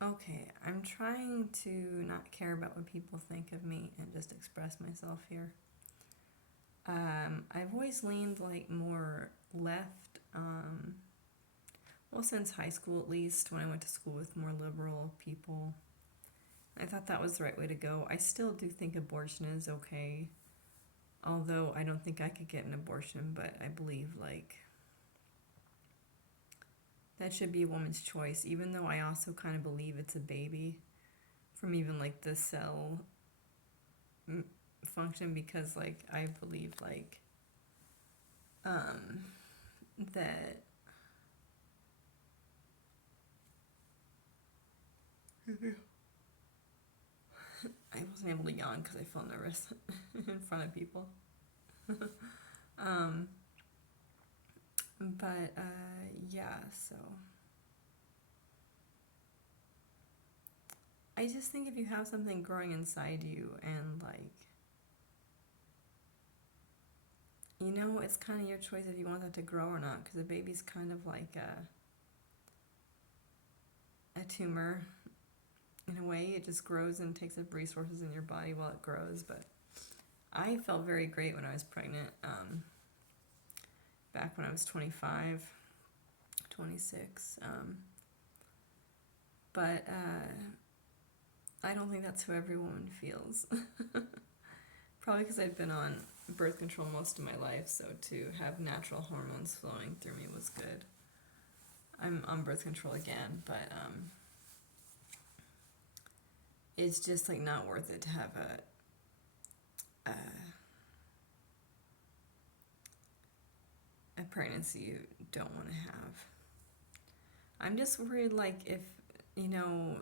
Okay, I'm trying to not care about what people think of me and just express myself here. I've always leaned like more left. Well, since high school at least, when I went to school with more liberal people, I thought that was the right way to go. I still do think abortion is okay, although I don't think I could get an abortion, but I believe like that should be a woman's choice, even though I also kind of believe it's a baby from even like the cell function because like I believe like um that I wasn't able to yawn because I felt nervous in front of people. um but yeah, so I just think if you have something growing inside you and like it's kind of your choice if you want that to grow or not because a baby's kind of like a tumor in a way. It just grows and takes up resources in your body while it grows. But I felt very great when I was pregnant, back when I was 25, 26. But I don't think that's how every woman feels. Probably because I'd been on birth control most of my life, so to have natural hormones flowing through me was good. I'm on birth control again, but it's just like not worth it to have a pregnancy you don't want to have. I'm just worried, like, if, you know,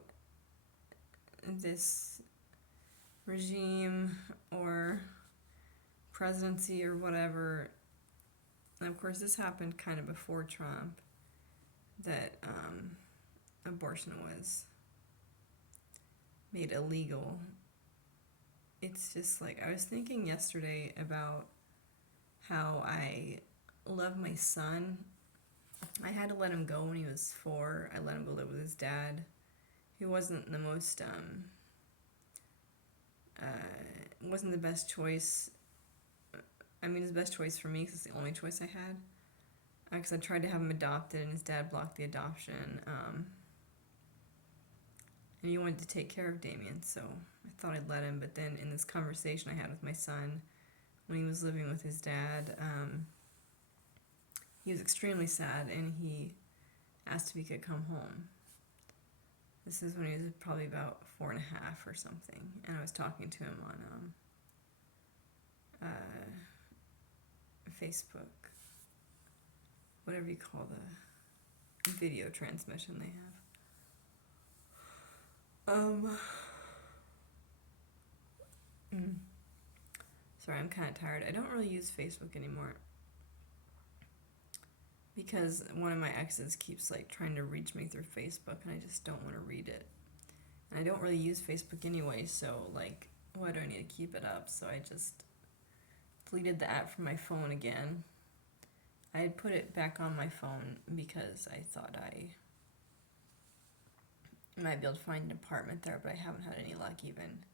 this regime or presidency or whatever, and of course, this happened kind of before Trump, that abortion was made illegal. It's just like, I was thinking yesterday about how I love my son. I had to let him go when he was 4. I let him go live with his dad. He wasn't the most wasn't the best choice. I mean, his best choice for me because it's the only choice I had. Because I tried to have him adopted and his dad blocked the adoption. And he wanted to take care of Damien, so I thought I'd let him. But then in this conversation I had with my son when he was living with his dad, he was extremely sad and he asked if he could come home. This is when he was probably about 4.5 or something, and I was talking to him on Facebook, whatever you call the video transmission they have. Sorry, I'm kind of tired. I don't really use Facebook anymore because one of my exes keeps like trying to reach me through Facebook, and I just don't want to read it. And I don't really use Facebook anyway, so like, why do I need to keep it up? So I just deleted the app from my phone again. I had put it back on my phone because I thought I might be able to find an apartment there, but I haven't had any luck even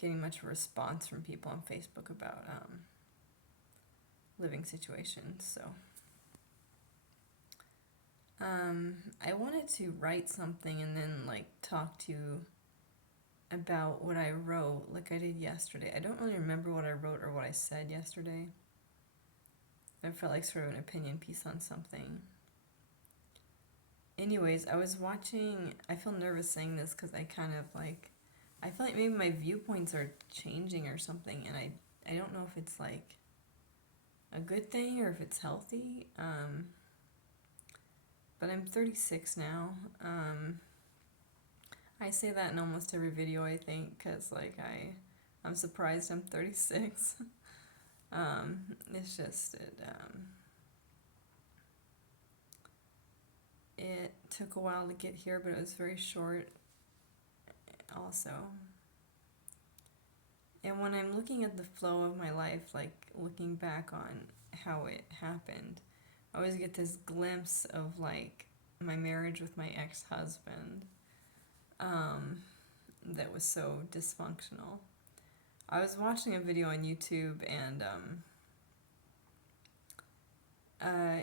getting much of a response from people on Facebook about living situations. So I wanted to write something and then like talk to you about what I wrote like I did yesterday. I don't really remember what I wrote or what I said yesterday. I felt like sort of an opinion piece on something. Anyways, I was watching, I feel nervous saying this because I kind of like, I feel like maybe my viewpoints are changing or something, and I don't know if it's like a good thing or if it's healthy. But I'm 36 now. I say that in almost every video, I think, because like I'm surprised I'm 36. It's just it took a while to get here, but it was very short also. And when I'm looking at the flow of my life, like looking back on how it happened, I always get this glimpse of like my marriage with my ex-husband. that was so dysfunctional. I was watching a video on YouTube, and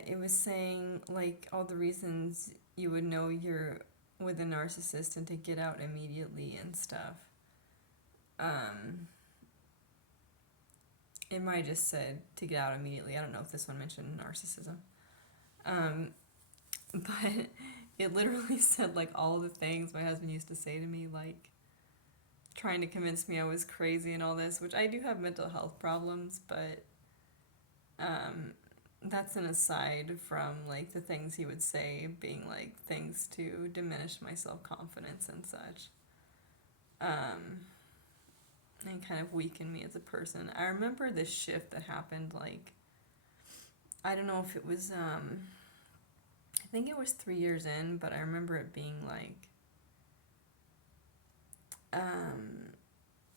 it was saying like all the reasons you would know you're with a narcissist and to get out immediately and stuff. Um, it might have just said to get out immediately. I don't know if this one mentioned narcissism. Um, but it literally said like all the things my husband used to say to me, like trying to convince me I was crazy and all this, which I do have mental health problems, but um, that's an aside from like the things he would say being like things to diminish my self-confidence and such. Um, and kind of weaken me as a person. I remember this shift that happened, like, I don't know if it was, I think it was 3 years in, but I remember it being like,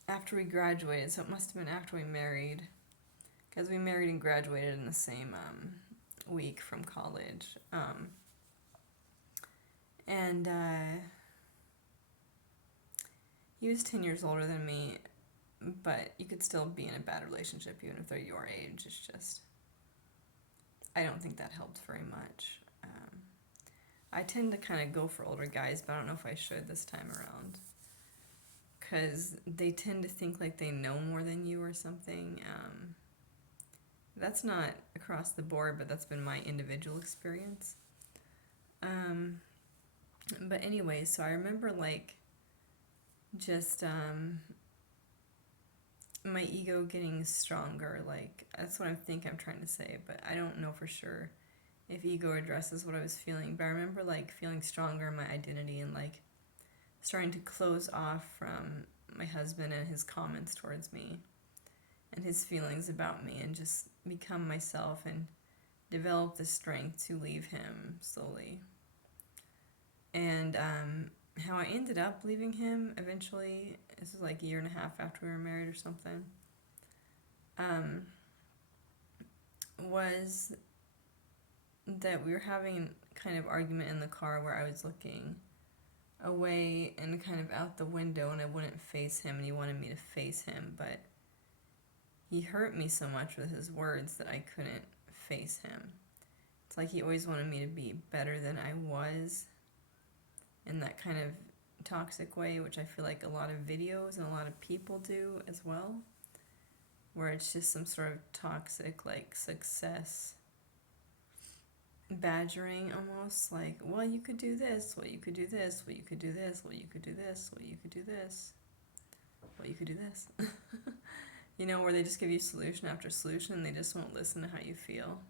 after we graduated, so it must have been after we married, because we married and graduated in the same week from college. And he was 10 years older than me, but you could still be in a bad relationship even if they're your age. It's just, I don't think that helped very much. I tend to kind of go for older guys, but I don't know if I should this time around. Because they tend to think like they know more than you or something. That's not across the board, but that's been my individual experience. But anyway, so I remember like just my ego getting stronger. Like that's what I think I'm trying to say, but I don't know for sure if ego addresses what I was feeling. But I remember like feeling stronger in my identity and like starting to close off from my husband and his comments towards me and his feelings about me, and just become myself and develop the strength to leave him slowly. And how I ended up leaving him eventually, this was like a year and a half after we were married or something, was that we were having kind of argument in the car where I was looking away and kind of out the window and I wouldn't face him, and he wanted me to face him, but he hurt me so much with his words that I couldn't face him. It's like he always wanted me to be better than I was in that kind of toxic way, which I feel like a lot of videos and a lot of people do as well, where it's just some sort of toxic like success badgering almost, like, well, you could do this, well, you could do this, well, you could do this, well, you could do this, well, you could do this, well, you could do this. You know, where they just give you solution after solution and they just won't listen to how you feel.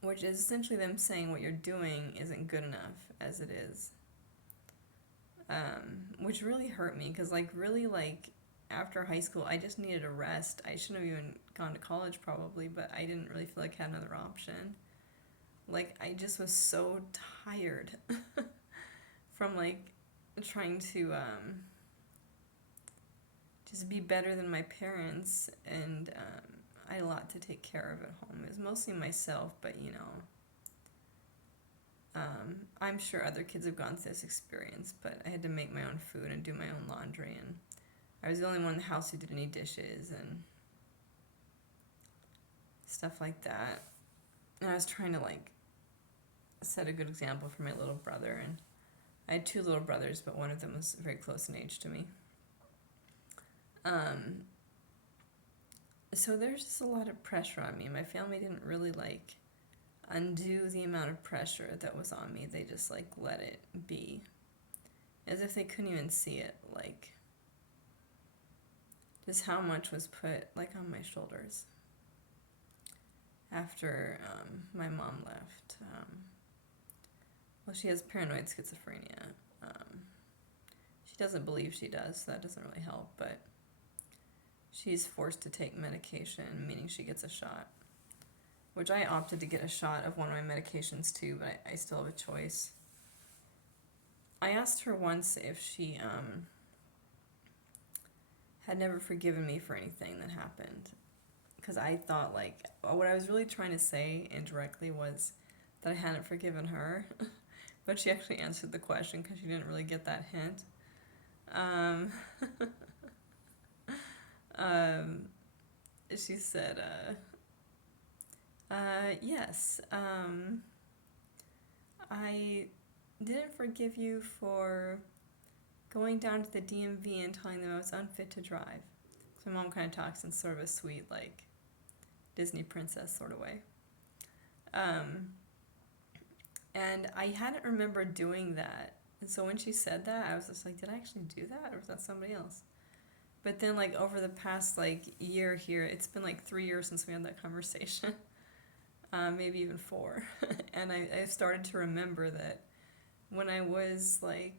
Which is essentially them saying what you're doing isn't good enough as it is. Which really hurt me, because like really like after high school I just needed a rest. I shouldn't have even gone to college probably, but I didn't really feel like I had another option. Like I just was so tired from like trying to just be better than my parents, and I had a lot to take care of at home. It was mostly myself, but you know, I'm sure other kids have gone through this experience, but I had to make my own food and do my own laundry, and I was the only one in the house who did any dishes and stuff like that. And I was trying to like set a good example for my little brother, and I had 2 little brothers, but one of them was very close in age to me. So there's just a lot of pressure on me. My family didn't really like undo the amount of pressure that was on me. They just like let it be, as if they couldn't even see it, like just how much was put like on my shoulders after my mom left. Well, she has paranoid schizophrenia. She doesn't believe she does, so that doesn't really help, but she's forced to take medication, meaning she gets a shot, which I opted to get a shot of one of my medications too, but I still have a choice. I asked her once if she had never forgiven me for anything that happened, because I thought like what I was really trying to say indirectly was that I hadn't forgiven her, But she actually answered the question because she didn't really get that hint. Um, um, she said, yes, I didn't forgive you for going down to the DMV and telling them I was unfit to drive. So my mom kind of talks in sort of a sweet, like, Disney princess sort of way. Um, and I hadn't remembered doing that. And so when she said that, I was just like, did I actually do that? Or was that somebody else? But then, like, over the past, like, year here, it's been, like, 3 years since we had that conversation. Maybe even 4. And I started to remember that when I was, like,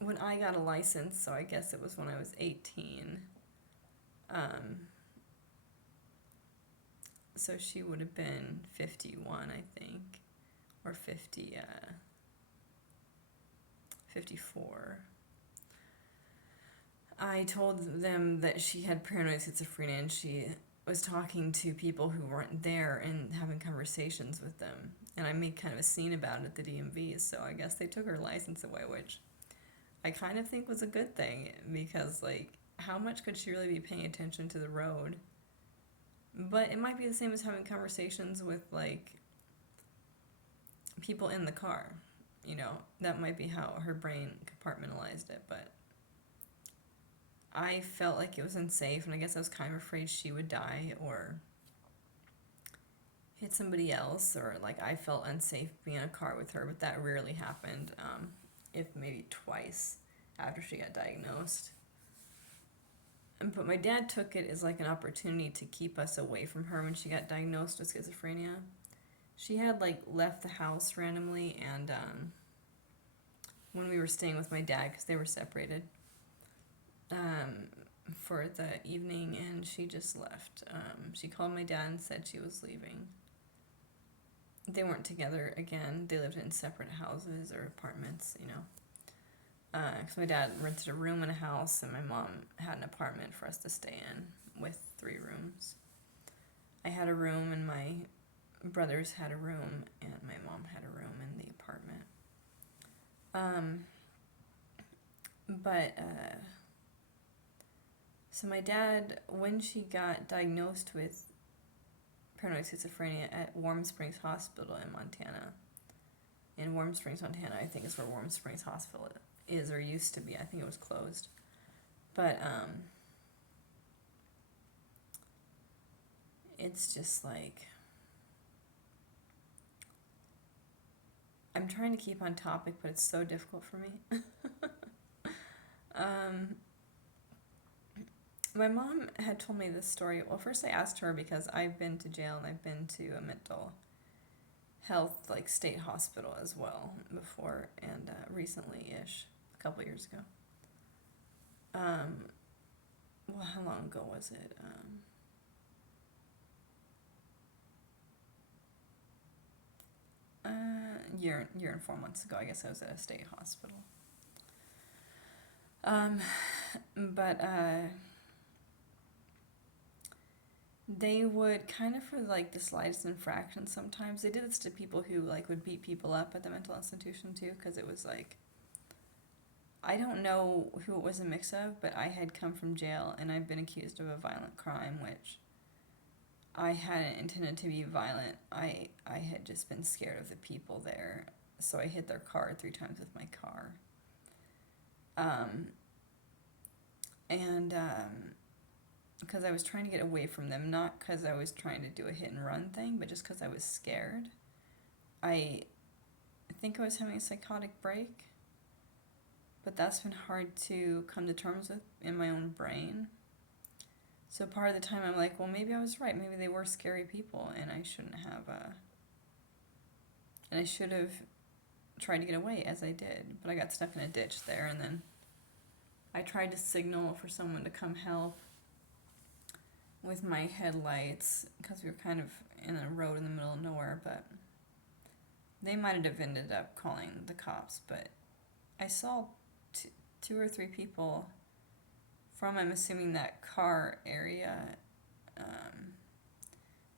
when I got a license, so I guess it was when I was 18. So she would have been 51, I think, or 54. I told them that she had paranoid schizophrenia and she was talking to people who weren't there and having conversations with them. And I made kind of a scene about it at the DMV, so I guess they took her license away, which I kind of think was a good thing because, like, how much could she really be paying attention to the road? But it might be the same as having conversations with, like, people in the car. You know, that might be how her brain compartmentalized it, but I felt like it was unsafe, and I guess I was kind of afraid she would die or hit somebody else, or, like, I felt unsafe being in a car with her, but that rarely happened, if maybe twice after she got diagnosed. But my dad took it as, like, an opportunity to keep us away from her when she got diagnosed with schizophrenia. She had, like, left the house randomly, and when we were staying with my dad, because they were separated, for the evening, and she just left. She called my dad and said she was leaving. They weren't together again. They lived in separate houses or apartments, you know. Because my dad rented a room in a house, and my mom had an apartment for us to stay in with 3 rooms. I had a room, and my brothers had a room, and my mom had a room in the apartment. So my dad, when she got diagnosed with paranoid schizophrenia at Warm Springs Hospital in Montana, in Warm Springs, Montana, I think is where Warm Springs Hospital is, or used to be. I think it was closed. But it's just like, I'm trying to keep on topic, but it's so difficult for me. My mom had told me this story. Well, first I asked her because I've been to jail and I've been to a mental health, like, state hospital as well before, and recently-ish, a couple years ago. Well, how long ago was it? Year and 4 months ago, I guess I was at a state hospital. But they would kind of, for, like, the slightest infraction sometimes, they did this to people who, like, would beat people up at the mental institution too, because it was like, I don't know who it was a mix of, but I had come from jail and I've been accused of a violent crime, which I hadn't intended to be violent. I had just been scared of the people there, so I hit their car 3 times with my car. Because I was trying to get away from them, not because I was trying to do a hit and run thing, but just because I was scared. I think I was having a psychotic break, but that's been hard to come to terms with in my own brain. So part of the time I'm like, well, maybe I was right. Maybe they were scary people, and I shouldn't have, and I should have tried to get away, as I did. But I got stuck in a ditch there, and then I tried to signal for someone to come help with my headlights, because we were kind of in a road in the middle of nowhere, but they might have ended up calling the cops. But I saw 2 or 3 people from, I'm assuming, that car area,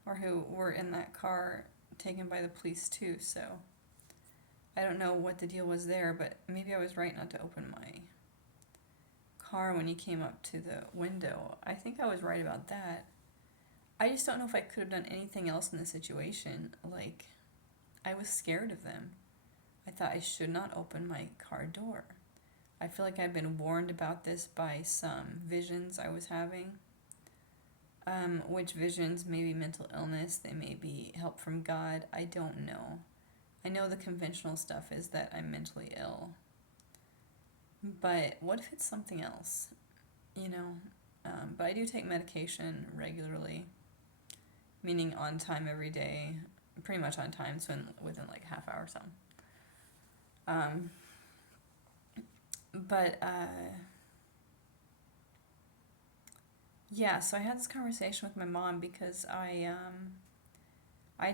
or who were in that car, taken by the police too, so I don't know what the deal was there, but maybe I was right not to open my car when he came up to the window. I think I was right about that. I just don't know if I could have done anything else in the situation. Like, I was scared of them. I thought I should not open my car door. I feel like I've been warned about this by some visions I was having. Which visions may be mental illness, they may be help from God, I don't know. I know the conventional stuff is that I'm mentally ill. But what if it's something else? You know? But I do take medication regularly, meaning on time every day, pretty much on time, so within like half hour or something. But yeah, so I had this conversation with my mom because I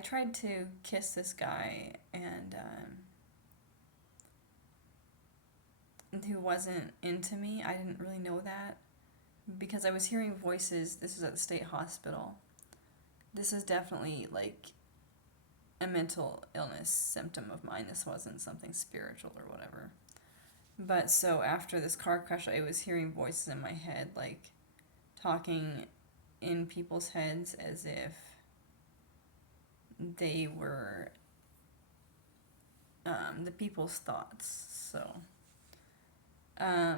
tried to kiss this guy and who wasn't into me. I didn't really know that because I was hearing voices. This was at the state hospital. This is definitely like a mental illness symptom of mine. This wasn't something spiritual or whatever. But so after this car crash, I was hearing voices in my head, like talking in people's heads as if they were the people's thoughts. So I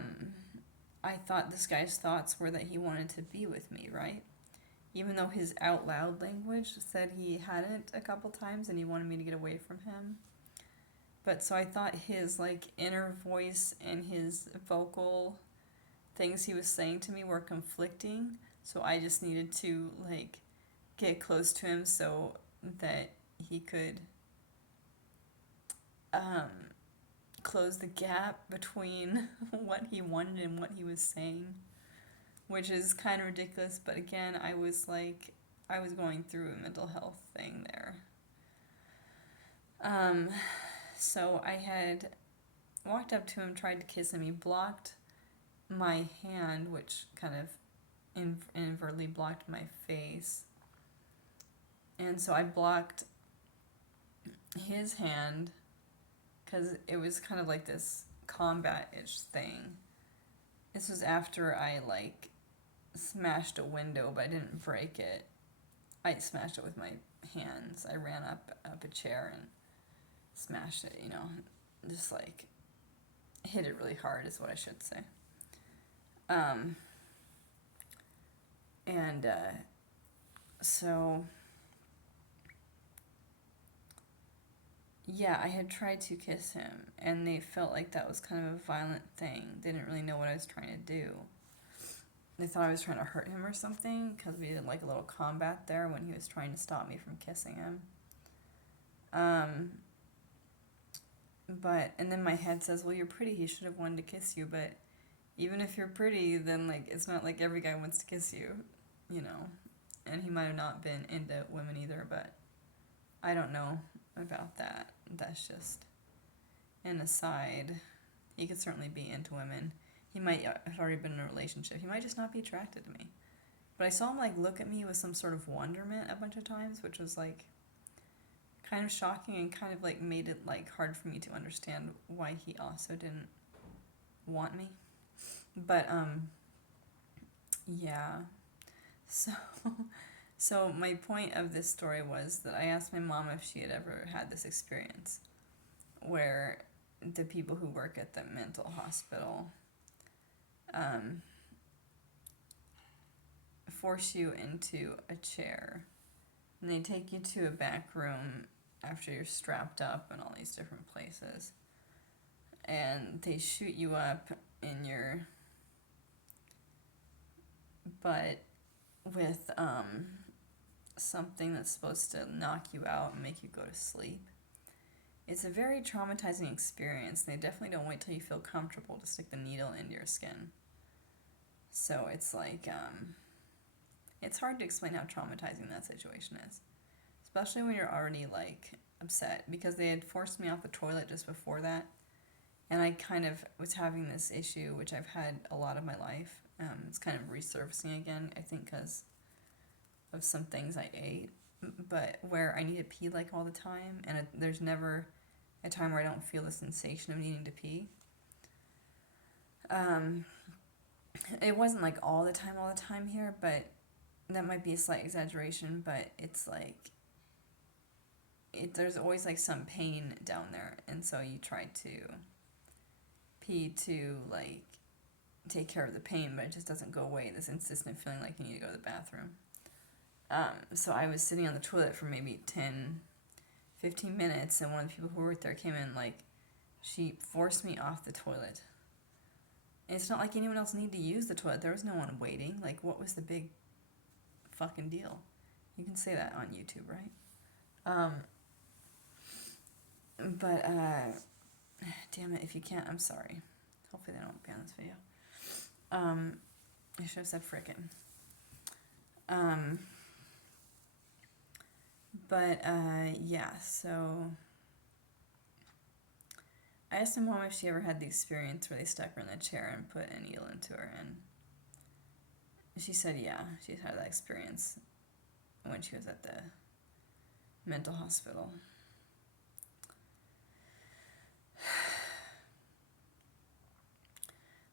thought this guy's thoughts were that he wanted to be with me, right? Even though his out loud language said he hadn't a couple times and he wanted me to get away from him. But so I thought his like inner voice and his vocal things he was saying to me were conflicting. So I just needed to like get close to him so that he could close the gap between what he wanted and what he was saying, which is kind of ridiculous. But again, I was going through a mental health thing there. So I had walked up to him, tried to kiss him. He blocked my hand, which kind of inadvertently blocked my face. And so I blocked his hand because it was kind of like this combat-ish thing. This was after I like smashed a window, but I didn't break it. I smashed it with my hands. I ran up a chair and smashed it, just like hit it really hard is what I should say. So yeah, I had tried to kiss him and they felt like that was kind of a violent thing. They didn't really know what I was trying to do. They thought I was trying to hurt him or something because we did like a little combat there when he was trying to stop me from kissing him. And then my head says, well, you're pretty, he should have wanted to kiss you, but even if you're pretty, then like it's not like every guy wants to kiss you, and he might have not been into women either, but I don't know about that. That's just an aside. He could certainly be into women. He might have already been in a relationship. He might just not be attracted to me. But I saw him like look at me with some sort of wonderment a bunch of times, which was like kind of shocking and kind of like made it like hard for me to understand why he also didn't want me. But yeah. So my point of this story was that I asked my mom if she had ever had this experience where the people who work at the mental hospital force you into a chair and they take you to a back room after you're strapped up in all these different places and they shoot you up in your butt with something that's supposed to knock you out and make you go to sleep. It's a very traumatizing experience. They definitely don't wait till you feel comfortable to stick the needle into your skin. So it's like, it's hard to explain how traumatizing that situation is. Especially when you're already like upset because they had forced me off the toilet just before that. And I kind of was having this issue, which I've had a lot of my life. It's kind of resurfacing again, I think, because of some things I ate. But where I need to pee like all the time, and there's never a time where I don't feel the sensation of needing to pee. Um, it wasn't like all the time here, but that might be a slight exaggeration, but it's like, there's always like some pain down there, and so you try to pee to like take care of the pain, but it just doesn't go away, this insistent feeling like you need to go to the bathroom. So I was sitting on the toilet for maybe 10, 15 minutes, and one of the people who worked there came in, like, she forced me off the toilet. And it's not like anyone else needed to use the toilet. There was no one waiting. Like, what was the big fucking deal? You can say that on YouTube, right? But, damn it, if you can't, I'm sorry. Hopefully they don't ban this video. I should have said frickin'. But, yeah, so I asked my mom if she ever had the experience where they stuck her in the chair and put a needle into her, and she said yeah, she's had that experience when she was at the mental hospital.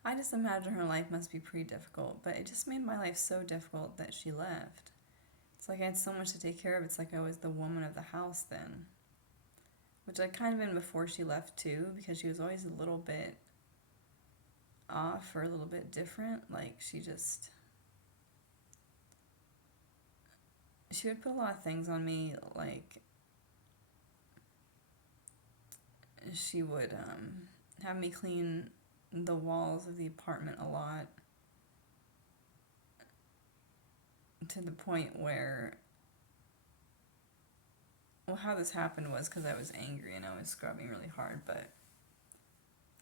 I just imagine her life must be pretty difficult, but it just made my life so difficult that she left. It's like I had so much to take care of. It's like I was the woman of the house then. Which I'd kind of been before she left too, because she was always a little bit off or a little bit different. Like, she would put a lot of things on me. Like, she would have me clean the walls of the apartment a lot, to the point where, well, how this happened was because I was angry and I was scrubbing really hard, but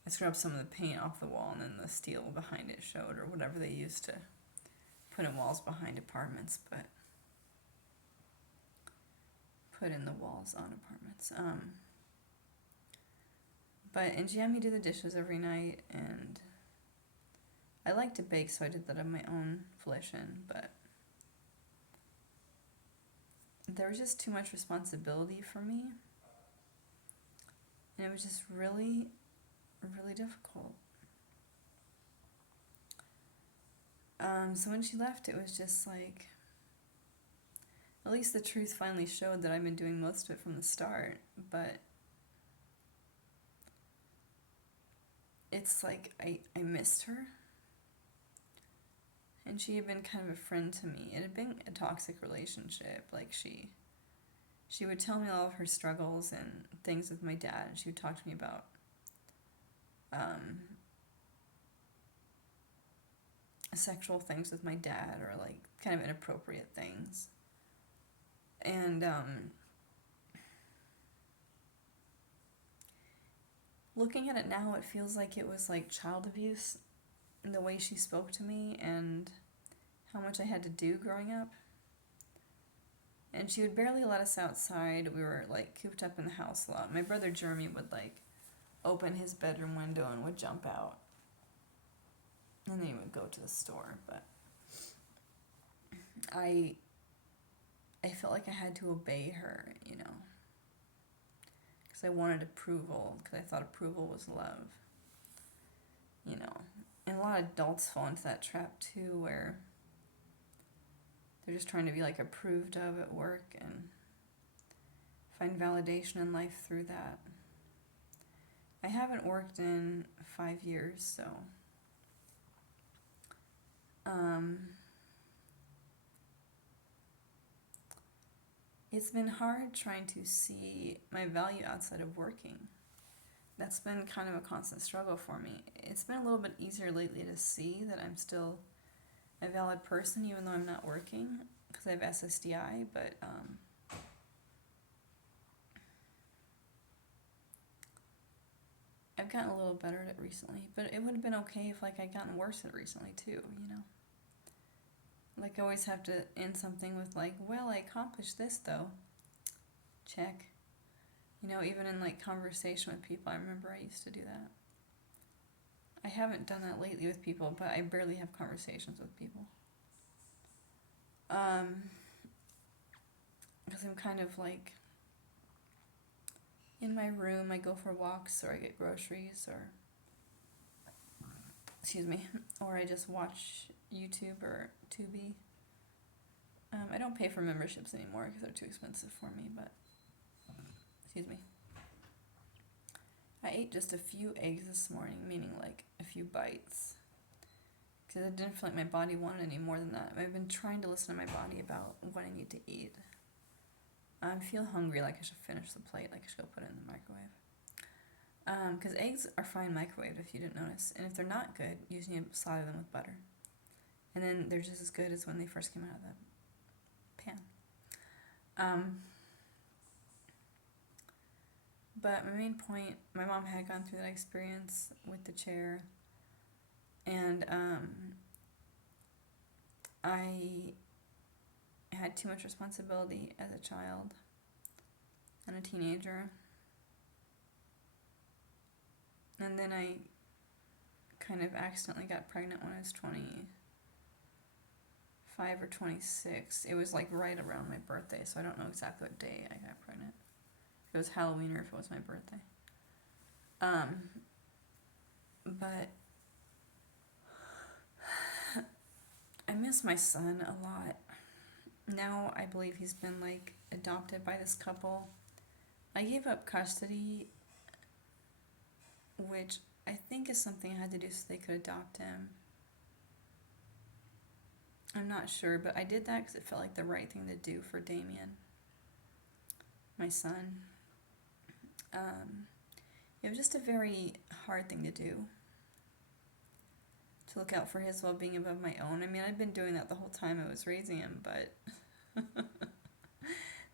I scrubbed some of the paint off the wall, and then the steel behind it showed, or whatever they used to put in walls behind apartments, but put in the walls on apartments. And she had me do the dishes every night, and I like to bake, so I did that of my own volition, but there was just too much responsibility for me, and it was just really, really difficult. So when she left, it was just like, at least the truth finally showed that I've been doing most of it from the start, but it's like I missed her, and she had been kind of a friend to me. It had been a toxic relationship. Like, she would tell me all of her struggles and things with my dad, and she would talk to me about sexual things with my dad, or like kind of inappropriate things. And looking at it now, it feels like it was like child abuse in the way she spoke to me and how much I had to do growing up. And she would barely let us outside. We were like cooped up in the house a lot. My brother Jeremy would like open his bedroom window and would jump out, and then he would go to the store. But I felt like I had to obey her, you know, because I wanted approval, because I thought approval was love, you know. And a lot of adults fall into that trap too, where they're just trying to be like approved of at work and find validation in life through that. I haven't worked in 5 years, so it's been hard trying to see my value outside of working. That's been kind of a constant struggle for me. It's been a little bit easier lately to see that I'm still a valid person even though I'm not working, because I have SSDI, but I've gotten a little better at it recently. But it would have been okay if like I'd gotten worse at it recently too, you know? Like, I always have to end something with like, well, I accomplished this though. Check. You know, even in like conversation with people, I remember I used to do that. I haven't done that lately with people, but I barely have conversations with people. Because I'm kind of like, in my room. I go for walks, or I get groceries, or or I just watch YouTube or Tubi. I don't pay for memberships anymore because they're too expensive for me, but I ate just a few eggs this morning, meaning like a few bites, because I didn't feel like my body wanted any more than that. I've been trying to listen to my body about what I need to eat. I feel hungry, like I should finish the plate, like I should go put it in the microwave. Because eggs are fine microwaved, if you didn't notice. And if they're not good, you just need to slather them with butter. And then they're just as good as when they first came out of the pan. But my main point, my mom had gone through that experience with the chair. And I had too much responsibility as a child and a teenager. And then I kind of accidentally got pregnant when I was 25 or 26. It was like right around my birthday, so I don't know exactly what day I got pregnant. If it was Halloween or if it was my birthday. But I miss my son a lot. Now I believe he's been like adopted by this couple. I gave up custody, which I think is something I had to do so they could adopt him. I'm not sure, but I did that because it felt like the right thing to do for Damien, my son. It was just a very hard thing to do, to look out for his well-being above my own. I mean, I'd been doing that the whole time I was raising him, but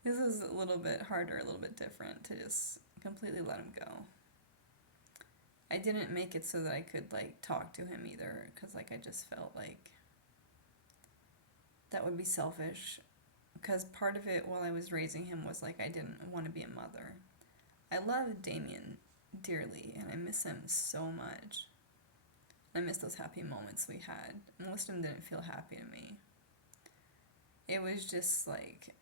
this is a little bit harder, a little bit different, to just completely let him go. I didn't make it so that I could like talk to him either, because like I just felt like that would be selfish, because part of it while I was raising him was like I didn't want to be a mother. I love Damien dearly, and I miss him so much. I miss those happy moments we had. Most of them didn't feel happy to me. It was just like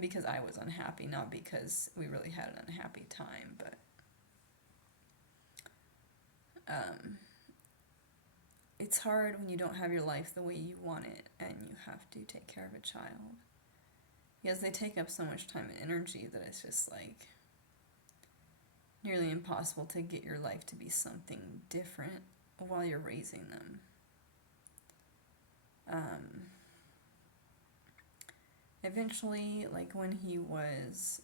because I was unhappy, not because we really had an unhappy time, but it's hard when you don't have your life the way you want it and you have to take care of a child, because they take up so much time and energy that it's just like nearly impossible to get your life to be something different while you're raising them. Eventually, like when he was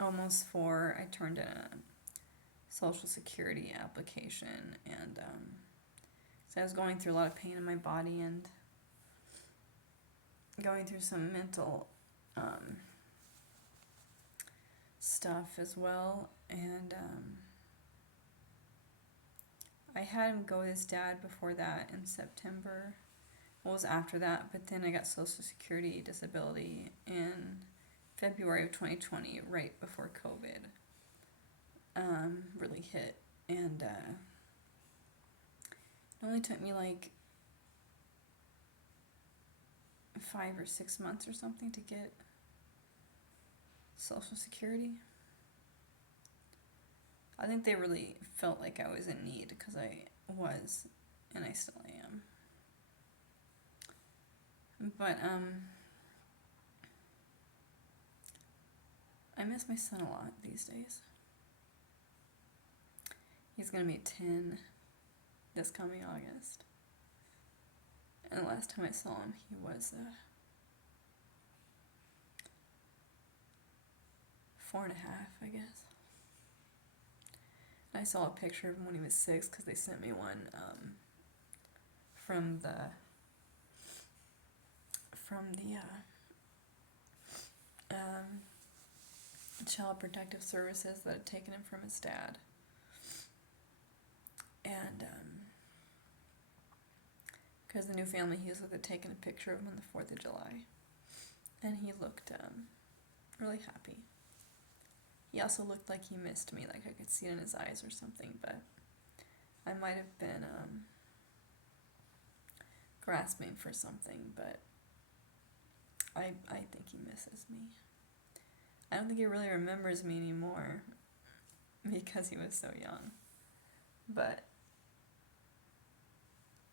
almost 4, I turned in a Social Security application, and so I was going through a lot of pain in my body and going through some mental stuff as well, and I had him go with his dad before that in September. Well, it was after that, but then I got Social Security disability in February of 2020, right before COVID really hit, and it only took me like 5 or 6 months or something to get Social Security. I think they really felt like I was in need, because I was, and I still am. But I miss my son a lot these days. He's gonna be 10 this coming August, and the last time I saw him, he was 4.5, I guess. And I saw a picture of him when he was 6, because they sent me one from the Child Protective Services that had taken him from his dad. And because the new family he was with had taken a picture of him on the 4th of July. And he looked really happy. He also looked like he missed me, like I could see it in his eyes or something, but I might have been grasping for something, but I think he misses me. I don't think he really remembers me anymore because he was so young. But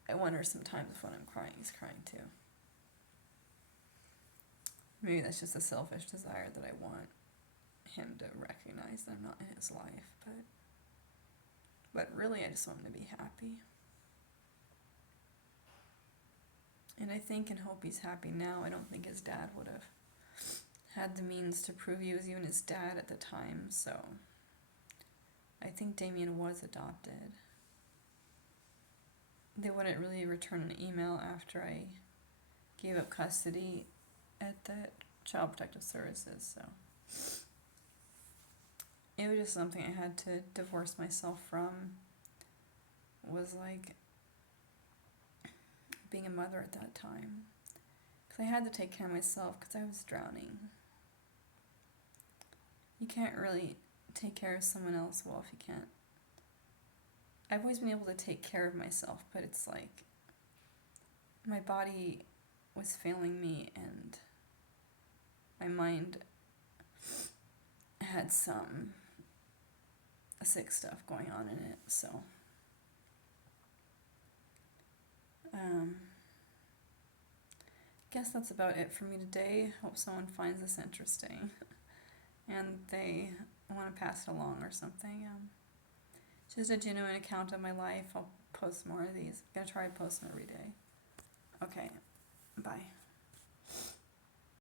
I wonder sometimes if when I'm crying, he's crying too. Maybe that's just a selfish desire that I want him to recognize that I'm not in his life, but really I just want him to be happy. And I think and hope he's happy now. I don't think his dad would have had the means to prove he was even his dad at the time, so I think Damien was adopted. They wouldn't really return an email after I gave up custody at the Child Protective Services, so it was just something I had to divorce myself from. Was like being a mother at that time, because I had to take care of myself because I was drowning. You can't really take care of someone else well if you can't. I've always been able to take care of myself, but it's like my body was failing me and my mind had some sick stuff going on in it, so guess that's about it for me today. Hope someone finds this interesting and they want to pass it along or something. Just a genuine account of my life. I'll post more of these. I'm going to try to post them every day. Okay, bye.